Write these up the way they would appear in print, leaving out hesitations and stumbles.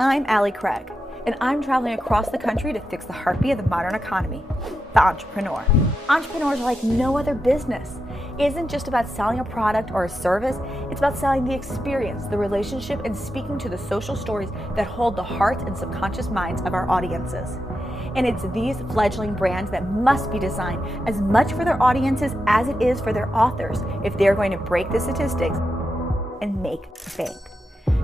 I'm Allie Craig, and I'm traveling across the country to fix the heartbeat of the modern economy, the entrepreneur. Entrepreneurs are like no other business. It isn't just about selling a product or a service, it's about selling the experience, the relationship, and speaking to the social stories that hold the hearts and subconscious minds of our audiences. And it's these fledgling brands that must be designed as much for their audiences as it is for their authors if they're going to break the statistics and make bank.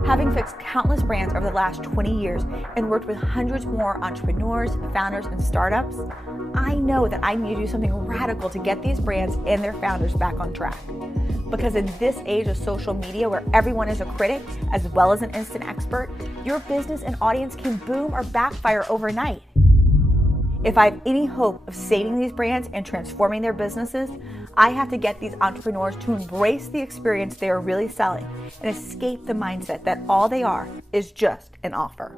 Having fixed countless brands over the last 20 years and worked with hundreds more entrepreneurs, founders, and startups, I know that I need to do something radical to get these brands and their founders back on track. Because in this age of social media where everyone is a critic as well as an instant expert, your business and audience can boom or backfire overnight. If I have any hope of saving these brands and transforming their businesses, I have to get these entrepreneurs to embrace the experience they are really selling and escape the mindset that all they are is just an offer.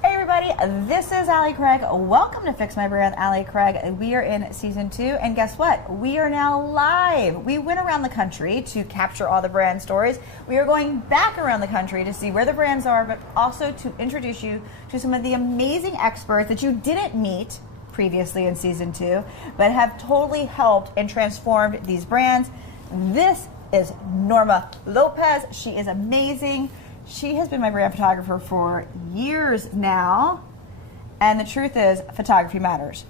Hey everybody, this is Allie Craig. Welcome to Fix My Brand, Allie Craig. We are in season 2, and guess what? We are now live. We went around the country to capture all the brand stories. We are going back around the country to see where the brands are, but also to introduce you to some of the amazing experts that you didn't meet previously in season 2, but have totally helped and transformed these brands. This is Norma Lopez. She is amazing. She has been my brand photographer for years now, and the truth is, photography matters.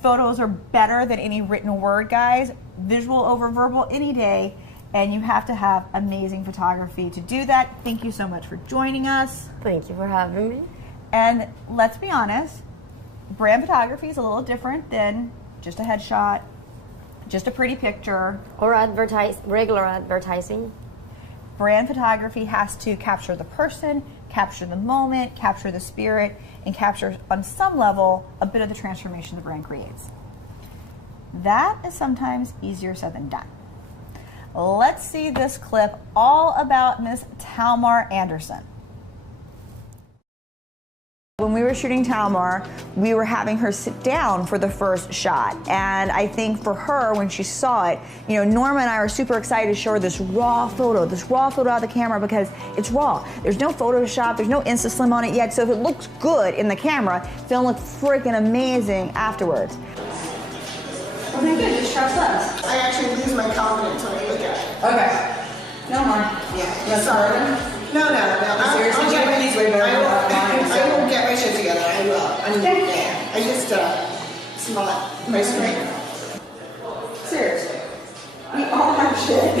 Photos are better than any written word, guys. Visual over verbal any day, and you have to have amazing photography to do that. Thank you so much for joining us. Thank you for having me. And let's be honest, brand photography is a little different than just a headshot, just a pretty picture. Or regular advertising. Brand photography has to capture the person, capture the moment, capture the spirit, and capture, on some level, a bit of the transformation the brand creates. That is sometimes easier said than done. Let's see this clip all about Miss Talmar Anderson. When we were shooting Talmar, we were having her sit down for the first shot. And I think for her, when she saw it, you know, Norma and I were super excited to show her this raw photo out of the camera because it's raw. There's no Photoshop, there's no Insta-Slim on it yet, so if it looks good in the camera, it's gonna look freaking amazing afterwards. Okay, good, just trust us. I actually lose my confidence when I look at it. Okay. No more. Yeah. Sorry. No. Seriously, I'll get Japanese way better than mine. I will get my shit together. I will. Yeah. I just, it's not my strength. Seriously. We all have shit.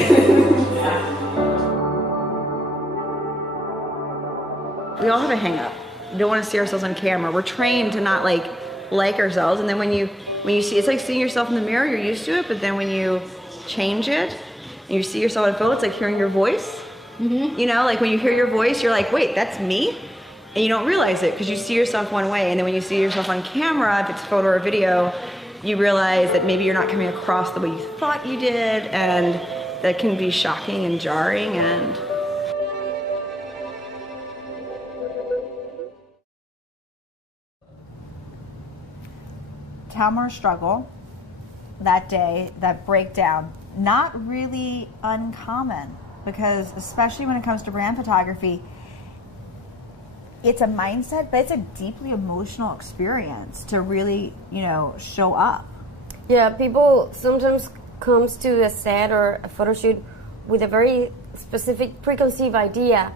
We all have a hang up. We don't want to see ourselves on camera. We're trained to not like ourselves, and then when you see, it's like seeing yourself in the mirror, you're used to it, but then when you change it and you see yourself in photo, it's like hearing your voice. You know, like when you hear your voice, you're like, wait, that's me? And you don't realize it because you see yourself one way, and then when you see yourself on camera, if it's photo or video, you realize that maybe you're not coming across the way you thought you did, and that can be shocking and jarring. And Talmar's struggle that day, that breakdown, not really uncommon. Because especially when it comes to brand photography, it's a mindset, but it's a deeply emotional experience to really, you know, show up. Yeah, people sometimes comes to a set or a photo shoot with a very specific preconceived idea,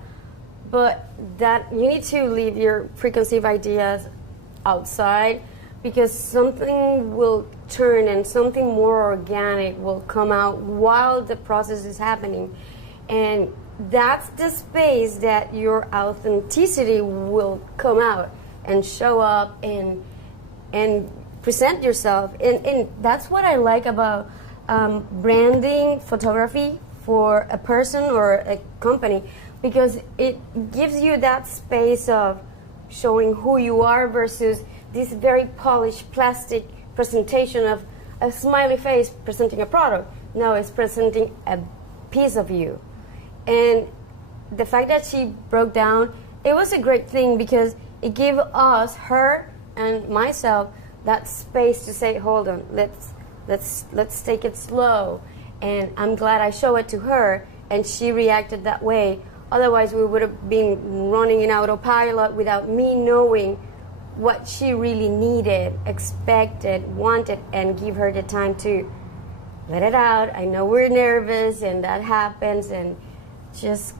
but that you need to leave your preconceived ideas outside because something will turn and something more organic will come out while the process is happening. And that's the space that your authenticity will come out and show up and present yourself. And that's what I like about branding photography for a person or a company, because it gives you that space of showing who you are versus this very polished plastic presentation of a smiley face presenting a product. No, it's presenting a piece of you. And the fact that she broke down, it was a great thing because it gave us, her and myself, that space to say, hold on, let's take it slow. And I'm glad I show it to her, and she reacted that way. Otherwise, we would have been running in autopilot without me knowing what she really needed, expected, wanted, and give her the time to let it out. I know we're nervous and that happens, and just,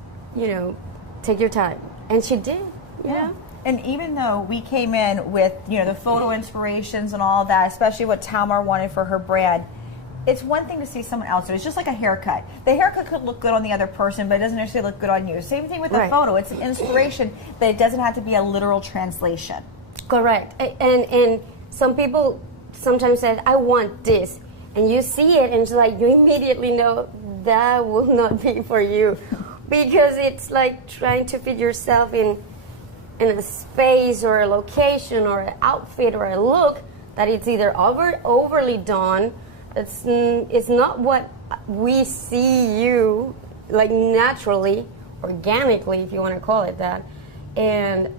take your time. And she did, you know? And even though we came in with, the photo inspirations and all of that, especially what Talmar wanted for her brand, it's one thing to see someone else do it. It's just like a haircut. The haircut could look good on the other person, but it doesn't necessarily look good on you. Same thing with the photo. It's an inspiration, but it doesn't have to be a literal translation. Correct. And some people sometimes say, I want this. And you see it, and it's like you immediately know that will not be for you. Because it's like trying to fit yourself in a space or a location or an outfit or a look that it's either overly done. It's not what we see you, like naturally, organically, if you want to call it that. And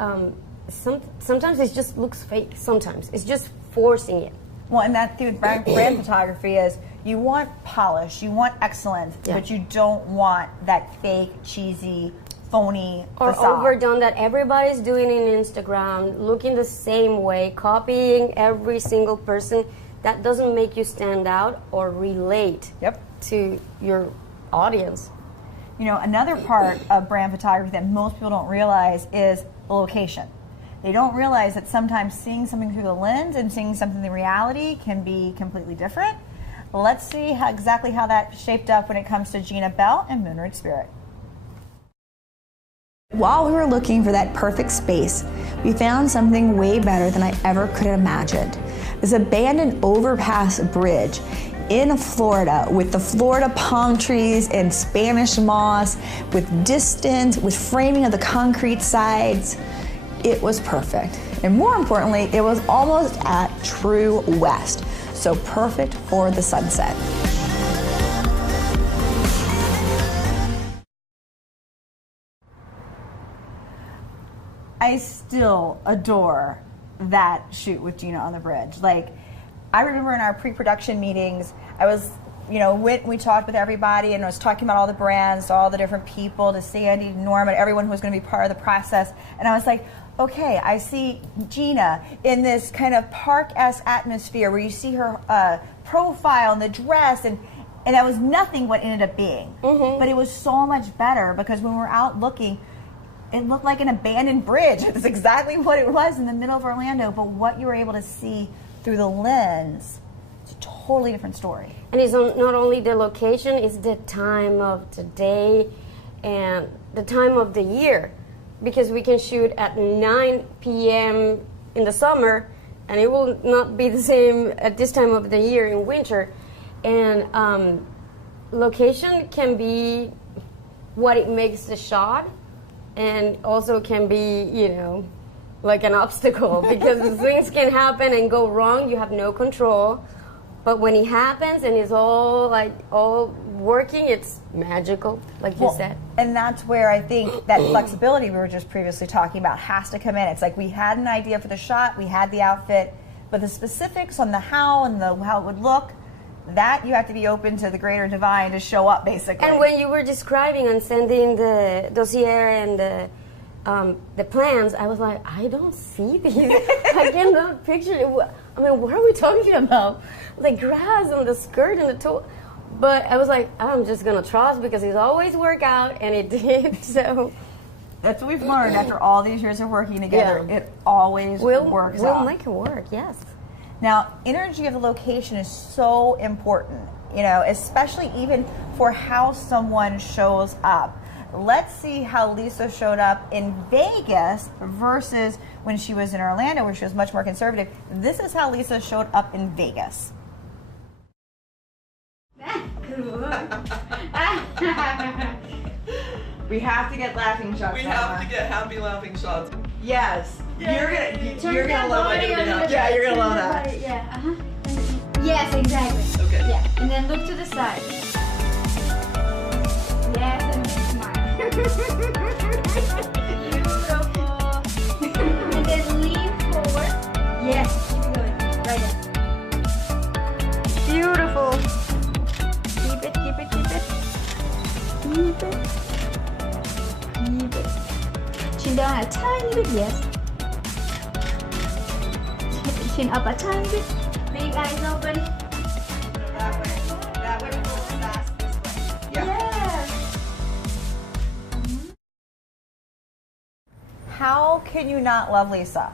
sometimes it just looks fake. Sometimes it's just forcing it. Well, and that through brand photography is you want polish, you want excellence, but you don't want that fake, cheesy, phony or facade. overdone that everybody's doing in Instagram, looking the same way, copying every single person. That doesn't make you stand out or relate to your audience. Another part of brand photography that most people don't realize is the location. They don't realize that sometimes seeing something through the lens and seeing something in reality can be completely different. Let's see exactly how that shaped up when it comes to Gina Bell and Moonrid Spirit. While we were looking for that perfect space, we found something way better than I ever could have imagined. This abandoned overpass bridge in Florida with the Florida palm trees and Spanish moss, with distance, with framing of the concrete sides. It was perfect. And more importantly, it was almost at true west, so perfect for the sunset. I still adore that shoot with Gina on the bridge. Like, I remember in our pre-production meetings, I was, we talked with everybody and I was talking about all the brands, all the different people, to Sandy, to Norma, everyone who was going to be part of the process. And I was like, okay, I see Gina in this kind of park-esque atmosphere where you see her profile and the dress, and that was nothing what ended up being. But it was so much better because when we were out looking, it looked like an abandoned bridge. It's exactly what it was in the middle of Orlando, but what you were able to see through the lens, it's a totally different story. And it's not only the location, it's the time of the day and the time of the year. Because we can shoot at 9 p.m. in the summer, and it will not be the same at this time of the year in winter. And location can be what it makes the shot, and also can be, like an obstacle, because things can happen and go wrong. You have no control. But when it happens and it's all working, it's magical, like you said. And that's where I think that flexibility we were just previously talking about has to come in. It's like we had an idea for the shot, we had the outfit, but the specifics on the how and how it would look, that you have to be open to the greater divine to show up, basically. And when you were describing and sending the dossier and the plans, I was like, I don't see these. I cannot picture it. I mean, what are we talking about? The grass and the skirt and the toe. But I was like, I'm just going to trust because it's always work out, and it did. So that's what we've learned after all these years of working together. Yeah. It always works out. We'll make it work, yes. Now, energy of the location is so important, especially even for how someone shows up. Let's see how Lisa showed up in Vegas versus when she was in Orlando, where she was much more conservative. This is how Lisa showed up in Vegas. We have to get laughing shots. We have to get happy laughing shots. Yes. Yeah. You're gonna love it. Yeah, you're gonna love that. Yeah. Yes, exactly. Okay. Yeah, and then look to the side. Yes, and smile. Beautiful. And then lean forward. Yes, keep going. Right there. Beautiful. Keep it. tiny bit. Tiny bit. Chin down a tiny bit, yes. Chin up a tiny bit. Big eyes open. That way it goes fast this way. Yeah. Yes. How can you not love Lisa?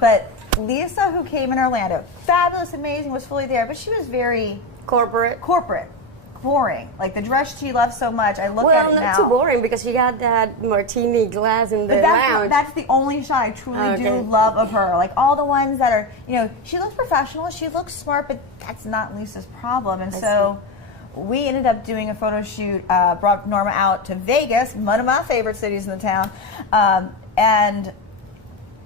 But Lisa, who came in Orlando, fabulous, amazing, was fully there, but she was very Corporate. boring. Like the dress she loves so much. I look at Well, it not now. too boring because she got that martini glass in the But lounge. that's the only shot I truly do Okay. love of her. Like all the ones that are, she looks professional, she looks smart, but that's not Lisa's problem. And so we ended up doing a photo shoot, brought Norma out to Vegas, one of my favorite cities in the town, and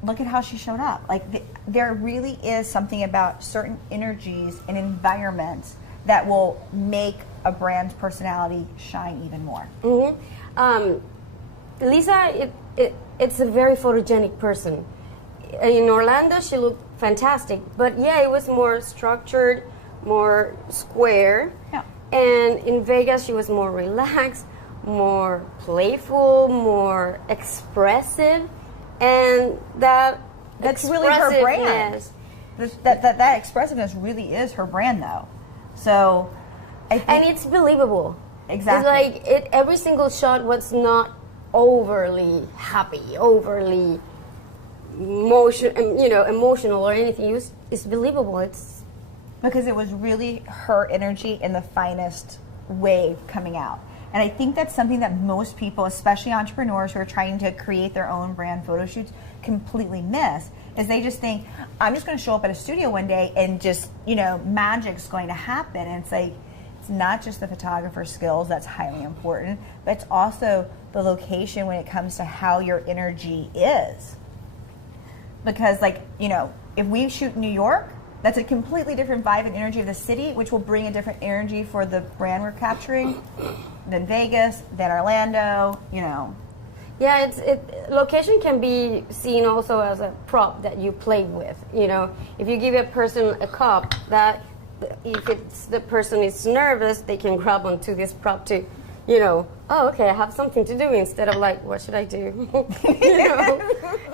look at how she showed up. Like there really is something about certain energies and environments that will make a brand's personality shine even more. Lisa, it's a very photogenic person. In Orlando, she looked fantastic, but yeah, it was more structured, more square. Yeah. And in Vegas, she was more relaxed, more playful, more expressive, and That's really her brand. expressiveness- That expressiveness really is her brand, though. So, I think And it's believable. Exactly. It's like every single shot was not overly happy, overly emotional or anything. It's believable. It's because it was really her energy in the finest way coming out. And I think that's something that most people, especially entrepreneurs who are trying to create their own brand photo shoots, completely miss. Is they just think, I'm just going to show up at a studio one day and just, magic's going to happen. And it's like, it's not just the photographer skills that's highly important, but it's also the location when it comes to how your energy is. Because if we shoot in New York, that's a completely different vibe and energy of the city, which will bring a different energy for the brand we're capturing than Vegas, than Orlando, Yeah, location can be seen also as a prop that you play with. If you give a person a cup, that if the person is nervous, they can grab onto this prop to, oh, okay, I have something to do instead of like, what should I do?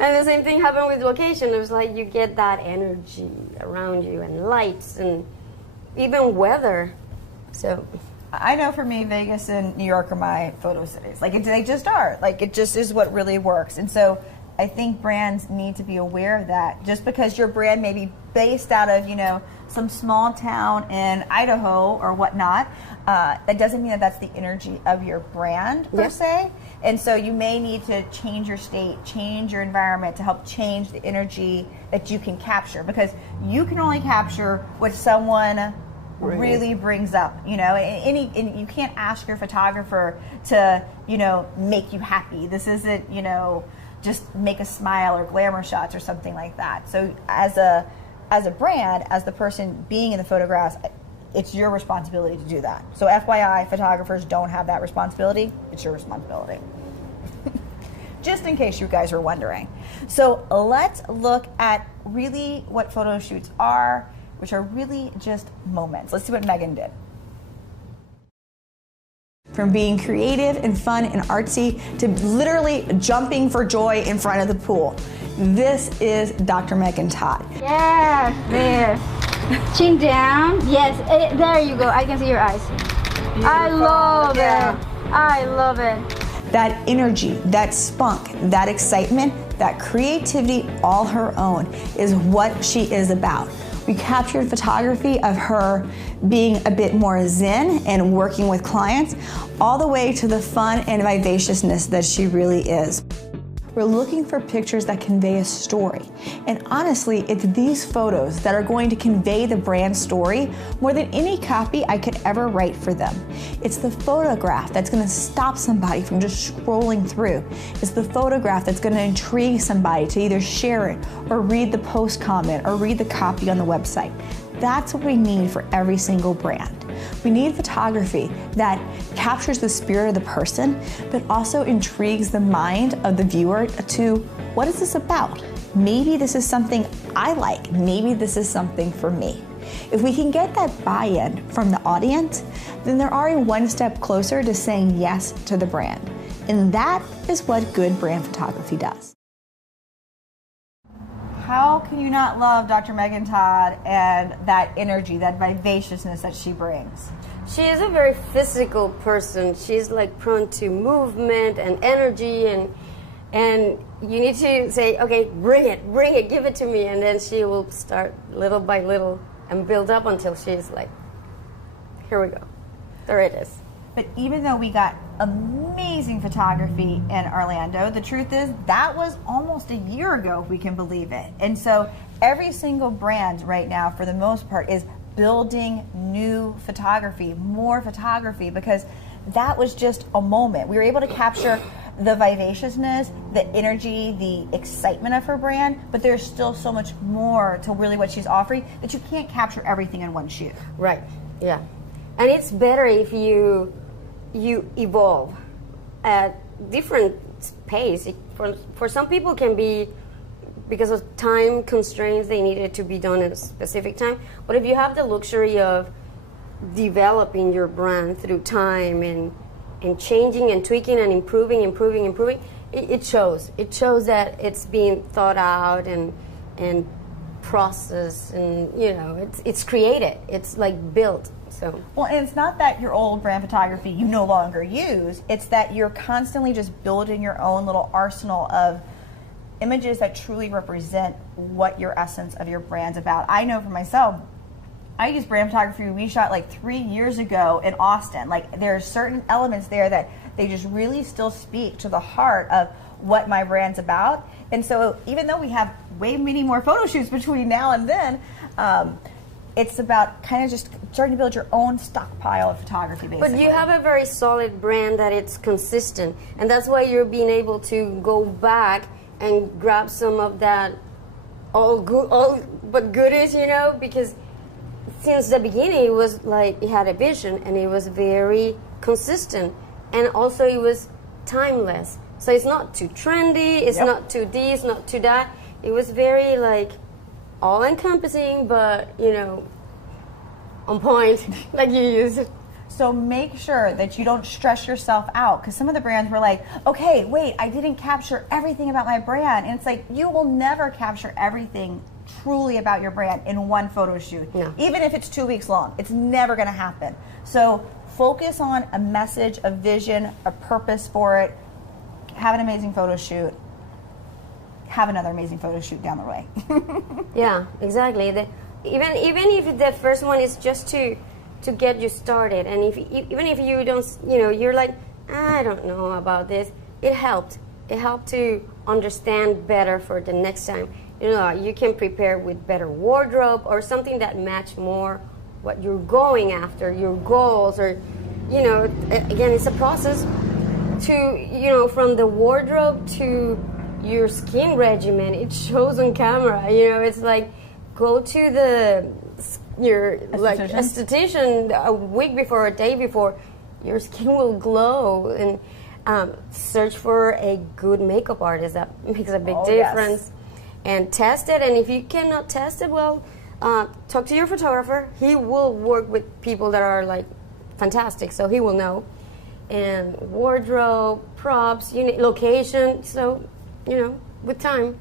And the same thing happened with location. It was like you get that energy around you and lights and even weather. So. I know for me, Vegas and New York are my photo cities. They just are. It just is what really works. And so I think brands need to be aware of that. Just because your brand may be based out of, some small town in Idaho or whatnot, that doesn't mean that that's the energy of your brand per se. And so you may need to change your state, change your environment to help change the energy that you can capture. Because you can only capture what someone really brings up, and you can't ask your photographer to, make you happy. This isn't, just make a smile or glamour shots or something like that. So as a brand, as the person being in the photographs, it's your responsibility to do that. So FYI, photographers don't have that responsibility. It's your responsibility. Just in case you guys were wondering. So let's look at really what photo shoots are, which are really just moments. Let's see what Megan did. From being creative and fun and artsy to literally jumping for joy in front of the pool. This is Dr. Megan Todd. Yes, there. Chin down. Yes, there you go. I can see your eyes. I love it. I love it. That energy, that spunk, that excitement, that creativity, all her own, is what she is about. We captured photography of her being a bit more zen and working with clients, all the way to the fun and vivaciousness that she really is. We're looking for pictures that convey a story. And honestly, it's these photos that are going to convey the brand story more than any copy I could ever write for them. It's the photograph that's going to stop somebody from just scrolling through. It's the photograph that's going to intrigue somebody to either share it or read the post comment or read the copy on the website. That's what we need for every single brand. We need photography that captures the spirit of the person, but also intrigues the mind of the viewer to, what is this about? Maybe this is something I like. Maybe this is something for me. If we can get that buy-in from the audience, then they're already one step closer to saying yes to the brand. And that is what good brand photography does. How can you not love Dr. Megan Todd and that energy, that vivaciousness that she brings? She is a very physical person. She's like prone to movement and energy, and you need to say, okay, bring it, give it to me, and then she will start little by little and build up until she's like, here we go, there it is. But even though we got amazing photography in Orlando, the truth is that was almost a year ago, if we can believe it. And so every single brand right now, for the most part, is building new photography, more photography, because that was just a moment. We were able to capture the vivaciousness, the energy, the excitement of her brand, but there's still so much more to really what she's offering that you can't capture everything in one shoot. Right, yeah. And it's better if you evolve at different pace. For some people, it can be because of time constraints, they need it to be done at a specific time. But if you have the luxury of developing your brand through time and changing and tweaking and improving, it shows. It shows that it's being thought out and processed, and it's created. It's like built. So. Well, and it's not that your old brand photography you no longer use, it's that you're constantly just building your own little arsenal of images that truly represent what your essence of your brand's about. I know for myself, I used brand photography we shot like 3 years ago in Austin. Like, there are certain elements there that they just really still speak to the heart of what my brand's about. And so even though we have way many more photo shoots between now and then, it's about kind of just starting to build your own stockpile of photography, basically. But you have a very solid brand that it's consistent, and that's why you're being able to go back and grab some of that all but goodies, because since the beginning it was like it had a vision and it was very consistent, and also it was timeless. So it's not too trendy, it's not too this, not too that. It was very like all-encompassing, but on point, like you use it. So make sure that you don't stress yourself out, because some of the brands were like, okay, wait, I didn't capture everything about my brand. And it's like, you will never capture everything truly about your brand in one photo shoot. No. Even if it's 2 weeks long, it's never gonna happen. So focus on a message, a vision, a purpose for it. Have an amazing photo shoot. Have another amazing photo shoot down the way. Yeah, exactly. Even if the first one is just to get you started, and even if you don't, you're like, I don't know about this. It helped. It helped to understand better for the next time. You can prepare with better wardrobe or something that match more what you're going after, your goals, or again, it's a process to from the wardrobe to your skin regimen. It shows on camera. It's like go to your esthetician a week before, a day before. Your skin will glow, and search for a good makeup artist. That makes a big difference. Yes. And test it. And if you cannot test it, well, talk to your photographer. He will work with people that are like fantastic, so he will know. And wardrobe, props, location. So, with time.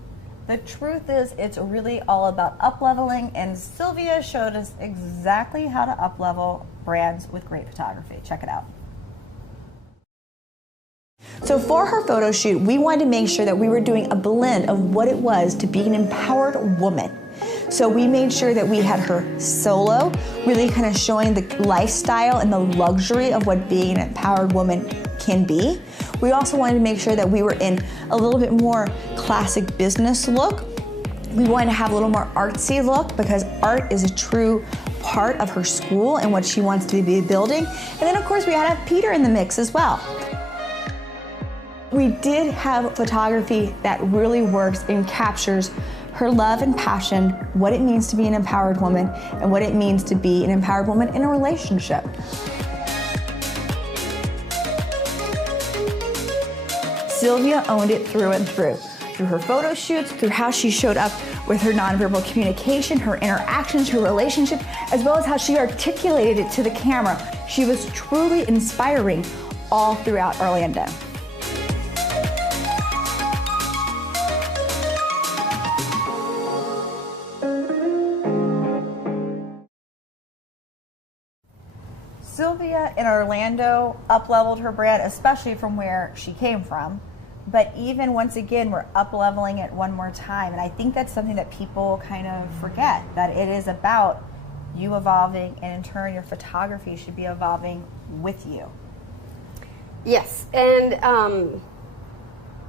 The truth is, it's really all about up-leveling, and Sylvia showed us exactly how to up-level brands with great photography. Check it out. So for her photo shoot, we wanted to make sure that we were doing a blend of what it was to be an empowered woman. So we made sure that we had her solo, really kind of showing the lifestyle and the luxury of what being an empowered woman can be. We also wanted to make sure that we were in a little bit more classic business look. We wanted to have a little more artsy look, because art is a true part of her school and what she wants to be building. And then of course we had to have Peter in the mix as well. We did have photography that really works and captures her love and passion, what it means to be an empowered woman, and what it means to be an empowered woman in a relationship. Sylvia owned it through and through her photo shoots, through how she showed up with her nonverbal communication, her interactions, her relationship, as well as how she articulated it to the camera. She was truly inspiring all throughout Orlando. Sylvia in Orlando up-leveled her brand, especially from where she came from. But even once again, we're up-leveling it one more time. And I think that's something that people kind of forget, that it is about you evolving, and in turn, your photography should be evolving with you. Yes, and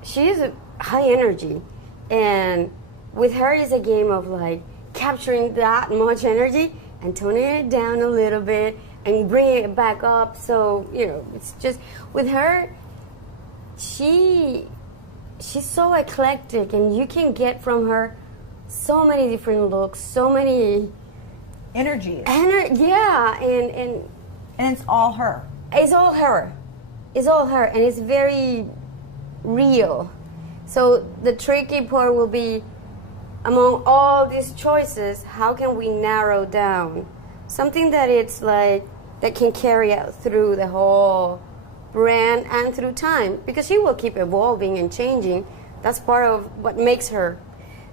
she is high energy. And with her, it's a game of like capturing that much energy and toning it down a little bit and bringing it back up. So, you know, it's just, with her, she's so eclectic, and you can get from her so many different looks, so many Energies. yeah, and it's all her. it's all her. It's all her, and it's very real. So the tricky part will be, among all these choices, how can we narrow down something that it's like that can carry out through the whole brand and through time, because she will keep evolving and changing. That's part of what makes her.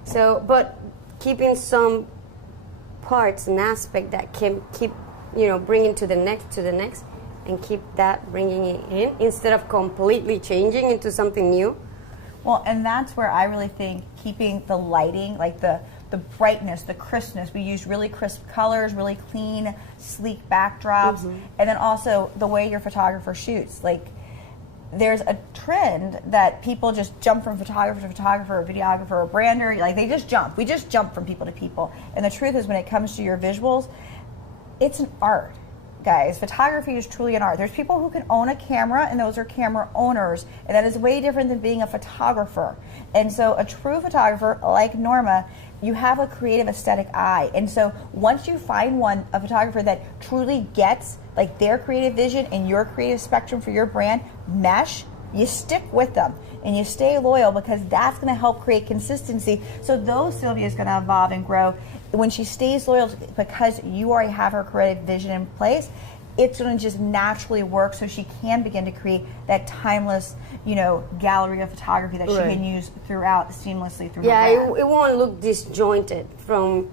So, but keeping some parts and aspect that can keep, you know, bringing to the next, and keep that bringing it in instead of completely changing into something new. Well, and that's where I really think keeping the lighting, like the brightness, the crispness. We use really crisp colors, really clean, sleek backdrops, and then also the way your photographer shoots. Like, there's a trend that people just jump from photographer to photographer, or videographer, or brander. Like, they just jump. We just jump from people to people. And the truth is, when it comes to your visuals, it's an art. Guys, photography is truly an art. There's people who can own a camera, and those are camera owners, and that is way different than being a photographer. And so a true photographer, like Norma, you have a creative aesthetic eye. And so once you find a photographer that truly gets like their creative vision and your creative spectrum for your brand mesh, you stick with them and you stay loyal, because that's going to help create consistency. So though Sylvia is going to evolve and grow, when she stays loyal because you already have her creative vision in place, it's going to just naturally work, so she can begin to create that timeless, you know, gallery of photography that she can use throughout seamlessly through her brand. It won't look disjointed from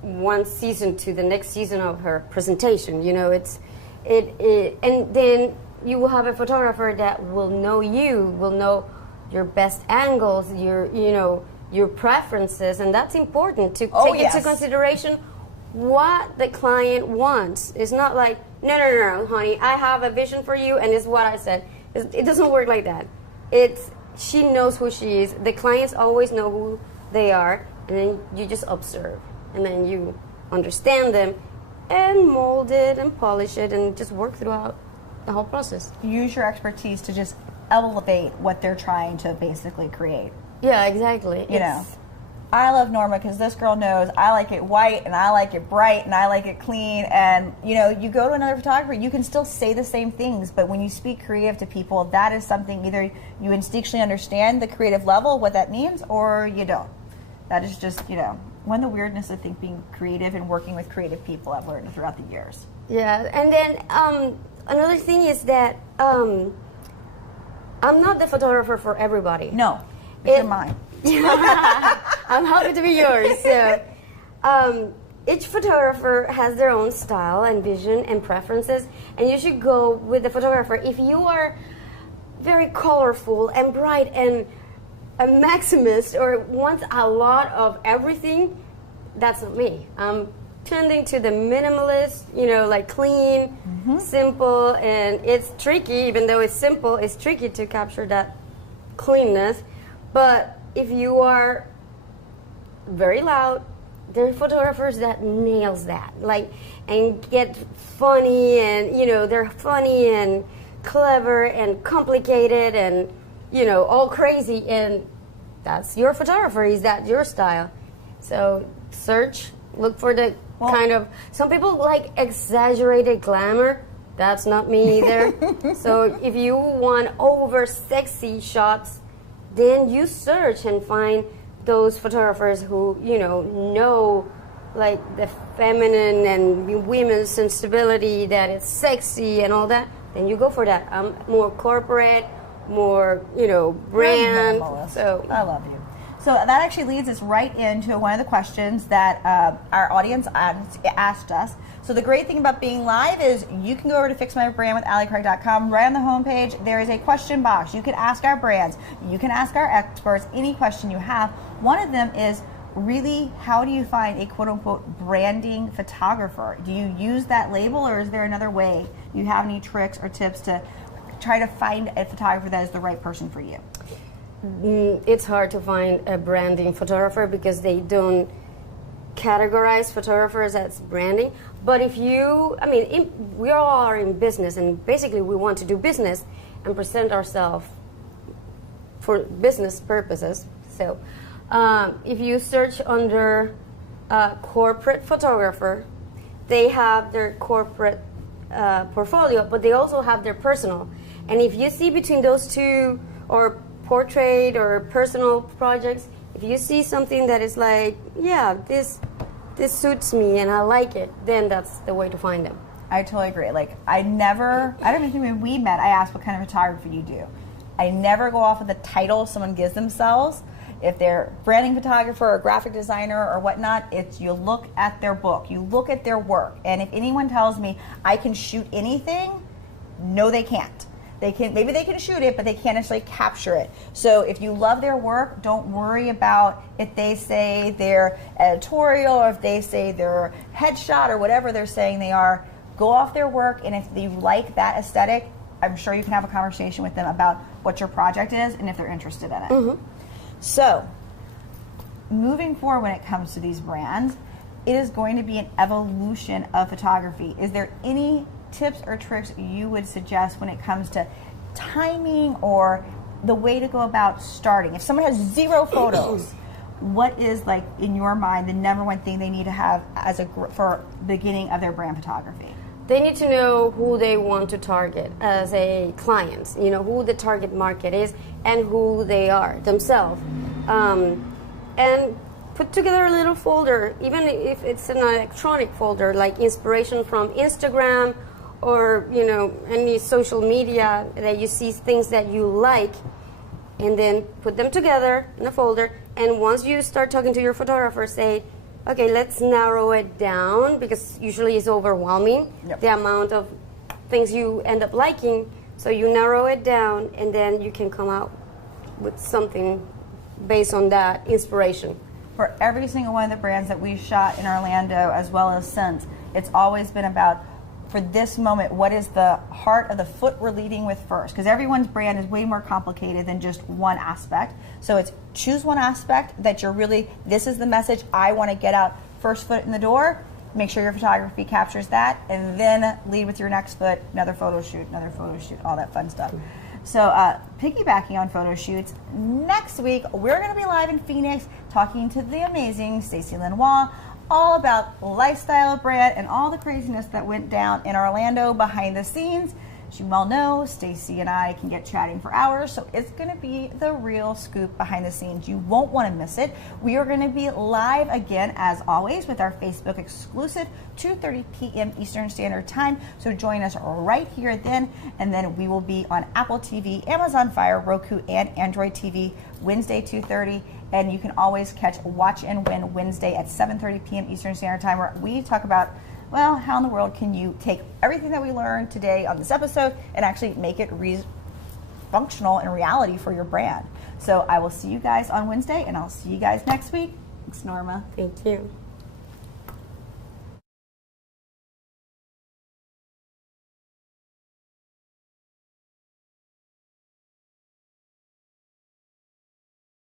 one season to the next season of her presentation. You know, and then you will have a photographer that will know you, will know your best angles, your preferences, and that's important to take into consideration what the client wants. It's not like, no, honey, I have a vision for you, and it's what I said. It doesn't work like that. She knows who she is. The clients always know who they are, and then you just observe, and then you understand them, and mold it and polish it, and just work throughout the whole process. Use your expertise to just elevate what they're trying to basically create. Yeah, exactly. You know, I love Norma because this girl knows I like it white, and I like it bright, and I like it clean. And, you know, you go to another photographer, you can still say the same things, but when you speak creative to people, that is something either you instinctually understand the creative level, what that means, or you don't. That is just, you know, one of the weirdness of think being creative and working with creative people I've learned throughout the years. Yeah, and then another thing is that I'm not the photographer for everybody. No, you're mine. I'm happy to be yours. So, each photographer has their own style and vision and preferences, and you should go with the photographer. If you are very colorful and bright and a maximist or wants a lot of everything, that's not me. I'm tending to the minimalist, you know, like clean, simple, and it's tricky. Even though it's simple, it's tricky to capture that cleanness. But if you are very loud, there are photographers that nails that, like, and get funny, and, you know, they're funny and clever and complicated and, you know, all crazy, and that's your photographer. Is that your style? So look for the kind of, some people like exaggerated glamour. That's not me either. So if you want over sexy shots, then you search and find those photographers who, know like the feminine and women's sensibility, that it's sexy and all that, then you go for that. More corporate, more, brand. So I love you. So that actually leads us right into one of the questions that our audience asked us. So the great thing about being live is you can go over to fixmybrandwithallieCraig.com. Right on the homepage, there is a question box. You can ask our brands. You can ask our experts any question you have. One of them is, really, how do you find a quote-unquote branding photographer? Do you use that label, or is there another way? Do you have any tricks or tips to try to find a photographer that is the right person for you? It's hard to find a branding photographer because they don't categorize photographers as branding. But if you, we all are in business, and basically we want to do business and present ourselves for business purposes. So if you search under corporate photographer, they have their corporate portfolio, but they also have their personal. And if you see between those two, or portrait or personal projects, if you see something that is like, yeah, this suits me and I like it, then that's the way to find them. I totally agree. Like, I don't even think when we met, I asked what kind of photography you do. I never go off of the title someone gives themselves. If they're branding photographer or graphic designer or whatnot, it's you look at their book, you look at their work. And if anyone tells me I can shoot anything, no, they can't. Maybe they can shoot it, but they can't actually capture it. So if you love their work, don't worry about if they say their editorial or if they say their headshot or whatever they're saying they are. Go off their work, and if you like that aesthetic, I'm sure you can have a conversation with them about what your project is and if they're interested in it. Mm-hmm. So moving forward when it comes to these brands, it is going to be an evolution of photography. Is there any tips or tricks you would suggest when it comes to timing or the way to go about starting? If someone has 0 photos, what is, like, in your mind, the number one thing they need to have for beginning of their brand photography? They need to know who they want to target as a client, who the target market is and who they are themselves. And put together a little folder, even if it's an electronic folder, like inspiration from Instagram or any social media that you see things that you like, and then put them together in a folder. And once you start talking to your photographer, say, okay, let's narrow it down, because usually it's overwhelming, the amount of things you end up liking. So you narrow it down, and then you can come out with something based on that inspiration. For every single one of the brands that we've shot in Orlando as well as since, it's always been about, for this moment, what is the heart of the foot we're leading with first? Because everyone's brand is way more complicated than just one aspect. So it's choose one aspect that you're really, this is the message I want to get out first foot in the door. Make sure your photography captures that, and then lead with your next foot, another photo shoot, all that fun stuff. So piggybacking on photo shoots, next week we're going to be live in Phoenix talking to the amazing Stacy Lenoir, all about lifestyle brand and all the craziness that went down in Orlando behind the scenes. As you well know, Stacy and I can get chatting for hours, so it's going to be the real scoop behind the scenes. You won't want to miss it. We are going to be live again, as always, with our Facebook exclusive, 2:30 p.m. Eastern Standard Time. So join us right here then, and then we will be on Apple TV, Amazon Fire, Roku, and Android TV Wednesday, 2:30. And you can always catch Watch and Win Wednesday at 7:30 p.m. Eastern Standard Time, where we talk about, well, how in the world can you take everything that we learned today on this episode and actually make it functional in reality for your brand. So I will see you guys on Wednesday, and I'll see you guys next week. Thanks, Norma. Thank you.